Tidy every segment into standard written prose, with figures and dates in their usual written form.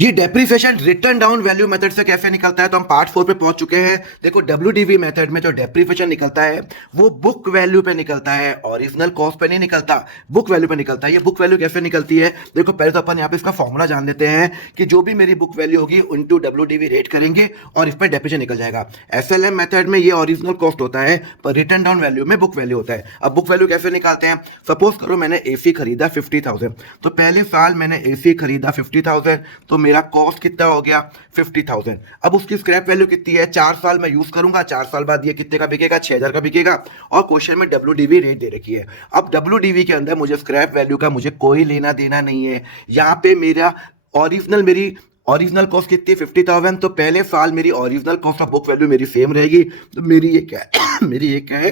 ये depreciation return down value method से कैसे निकलता है, तो हम पार्ट 4 पे पहुंच चुके हैं। देखो डब्ल्यूडीवी मेथड में जो डेप्रिसिएशन निकलता है वो बुक वैल्यू पे निकलता है, ओरिजिनल कॉस्ट पे नहीं निकलता, बुक वैल्यू पे निकलता है। ये बुक वैल्यू कैसे निकलती है, देखो पहले तो अपन यहाँ पे इसका फॉर्मूला जान लेते हैं कि जो भी मेरी बुक वैल्यू होगी इनटू डब्ल्यूडीवी रेट करेंगे और इस पर डेप्रिसिएशन निकल जाएगा। एसएलएम मेथड में ये ओरिजिनल कॉस्ट होता है, पर रिटर्न डाउन वैल्यू में बुक वैल्यू होता है। अब बुक वैल्यू कैसे निकालते हैं, सपोज करो मैंने एसी खरीदा 50,000, तो पहले साल मैंने एसी खरीदा 50,000, तो मेरा कॉस्ट कितना हो गया 50,000। अब उसकी स्क्रैप वैल्यू कितनी है, 4 साल मैं यूज करूंगा, 4 साल बाद ये कितने का बिकेगा, 6,000 का बिकेगा। और क्वेश्चन में डब्ल्यूडीवी रेट दे रखी है। अब डब्ल्यूडीवी के अंदर मुझे स्क्रैप वैल्यू का मुझे कोई लेना देना नहीं है। यहाँ पे मेरा मेरी ओरिजिनल कॉस्ट कितनी 50,000, तो पहले साल मेरी original cost of book value मेरी सेम रहेगी। तो मेरी ये क्या है मेरी ये क्या है,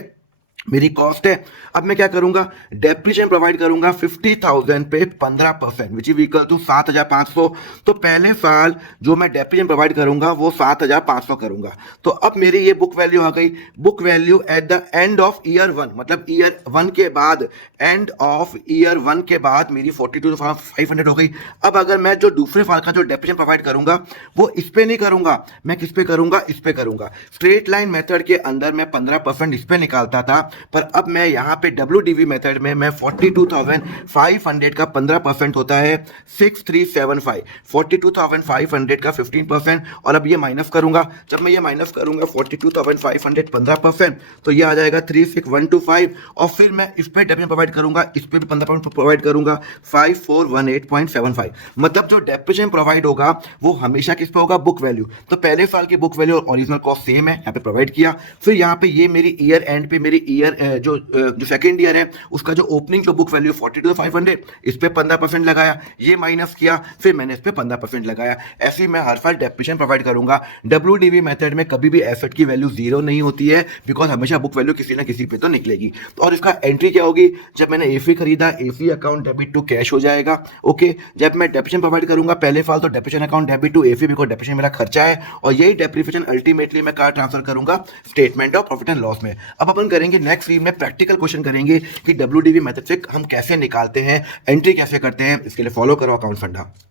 मेरी कॉस्ट है। अब मैं क्या करूंगा, डेप्रिसिएशन प्रोवाइड करूंगा 50,000 पे 15%, विच इज इक्वल टू 7,500। तो पहले साल जो मैं डेप्रिसिएशन प्रोवाइड करूंगा वो 7,500 करूंगा। तो अब मेरी ये बुक वैल्यू आ गई। Book value at the end of year 1, मतलब ईयर 1 के बाद, एंड ऑफ ईयर 1 के बाद मेरी 42,500 हो गई। अब अगर मैं जो दूसरे साल का जो डेप्रिसिएशन प्रोवाइड करूंगा वो इस पे नहीं करूंगा, मैं किस पे करूंगा, इस पे करूंगा। स्ट्रेट लाइन मेथड के अंदर मैं 15% इस पे निकालता था, पर अब मैं यहाँ पे डब्ल्यूडीवी मेथड में मैं 42,500 का 15% होता है 6375, 42,500 का 15%। और अब ये माइनस करूंगा, जब मैं ये माइनस करूंगा 42,500 15%, तो ये आ जाएगा 36,125। और फिर मैं इस पे डेप्रिसिएशन प्रोवाइड करूंगा, इस पे भी 15% प्रोवाइड करूंगा 5418.75। मतलब जो डेप्रिसिएशन प्रोवाइड होगा वो हमेशा किस पे होगा, बुक वैल्यू। तो पहले साल की बुक वैल्यू और ओरिजिनल कॉस्ट सेम है, यहाँ पे प्रोवाइड किया। फिर यहाँ पे ये मेरी ईयर एंड पे मेरी ईयर जो सेकंड ईयर है उसका जो ओपनिंग जो बुक वैल्यू 42,500, इस पे 15% लगाया, ये माइनस किया, फिर मैंने इस पे 15% लगाया। ऐसे ही मैं हर साल डेप्रिसिएशन प्रोवाइड करूंगा। डब्ल्यूडीवी मेथड में कभी भी एसेट की वैल्यू जीरो नहीं होती है, बिकॉज हमेशा बुक वैल्यू किसी ना किसी पे तो निकलेगी। और इसका एंट्री क्या होगी, जब मैंने एसी खरीदा AC account debit to cash हो जाएगा। ओके, जब मैं डेप्रिसिएशन प्रोवाइड करूंगा पहले साल, तो depreciation account debit to AC, because depreciation मेरा खर्चा है। और यही डेप्रिसिएशन अल्टीमेटली मैं कहाँ ट्रांसफर करूंगा, statement of profit and loss में। अब अपन करेंगे नेक्स्ट वीक में प्रैक्टिकल क्वेश्चन करेंगे कि डब्ल्यूडीवी मेथड से हम कैसे निकालते हैं, एंट्री कैसे करते हैं। इसके लिए फॉलो करो अकाउंट फंडा।